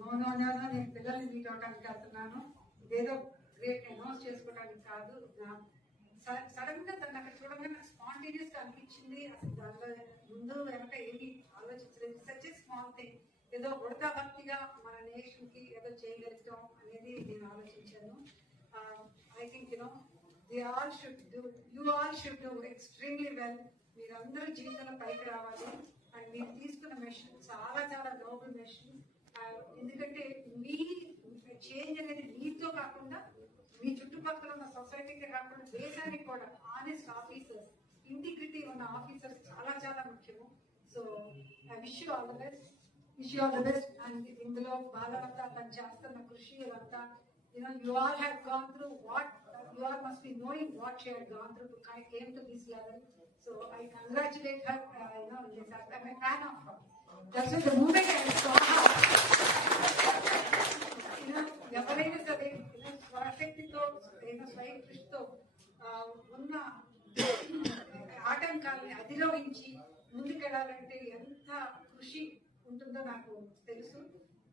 No no no no, నేను పిల్లల్ని meet అవడానికి వెళ్తున్నాను. ఇదేదో గ్రేట్ అనౌన్స్ చేసుకోవడానికి కాదు. సడన్గా తను అక్కడ చూడగానే నాకు స్పాంటేనియస్గా అనిపించింది. అసలు దానిలో ముందు వెనక ఏమి ఆలోచించలేదు. సచ్ స్మాల్ థింగ్ ఏదో ఉడతా భక్తిగా మన నేషన్కి ఏదో చేయగలుగుతాం అనేది నేను ఆలోచించాను. I think you know they all should do you all should do extremely well మీరందరూ జీవితంలో పైకి రావాలి. అండ్ మీరు తీసుకున్న మెషిన్ చాలా చాలా నోబుల్ మెషిన్ ఎందుకంటే మీ చేంజ్ అనేది మీతో కాకుండా మీ చుట్టుపక్కల ఉన్న సొసైటీకి కాకుండా దేశానికి కూడా ఆనెస్ట్ ఆఫీసర్స్ ఇంటిగ్రిటీ ఉన్న ఆఫీసర్స్ చాలా చాలా ముఖ్యము. So I wish you all the best wish you all the best and ఇందులో బాలవంతా తను చేస్తున్న కృషి ఇదంతా you know you all have gone through what you all must be knowing what she had gone through to came to this level so I congratulate her you know I am fan of her that's the moment you know, ఎవరైనా సరే you know, స్వశక్తితో you స్వయం కృషితో ఉన్న ఆటంకాలని అధిరోహించి ముందుకెళ్ళాలంటే ఎంత కృషి ఉంటుందో నాకు తెలుసు.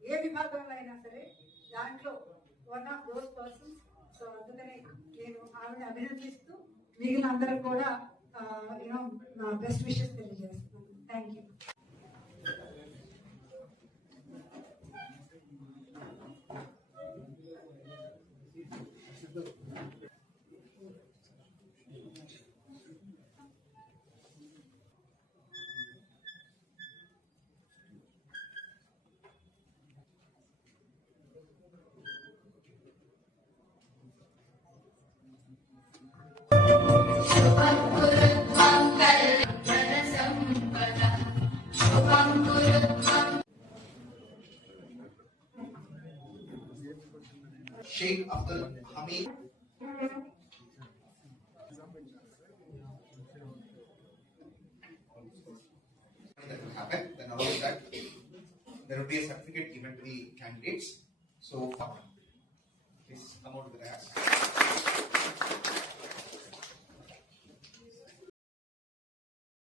ఏ విభాగంలో అయినా సరే దాంట్లో one of those persons so అందుకనే నేను ఆవిడ అభినందిస్తూ మిగిలిన అందరూ కూడా యూనో నా బెస్ట్ విషెస్ తెలియజేస్తున్నాను. Thank you Sheikh Abdul Hamid. That will happen, then along with that, there will be a certificate given to the candidates. So, please come out to the dais.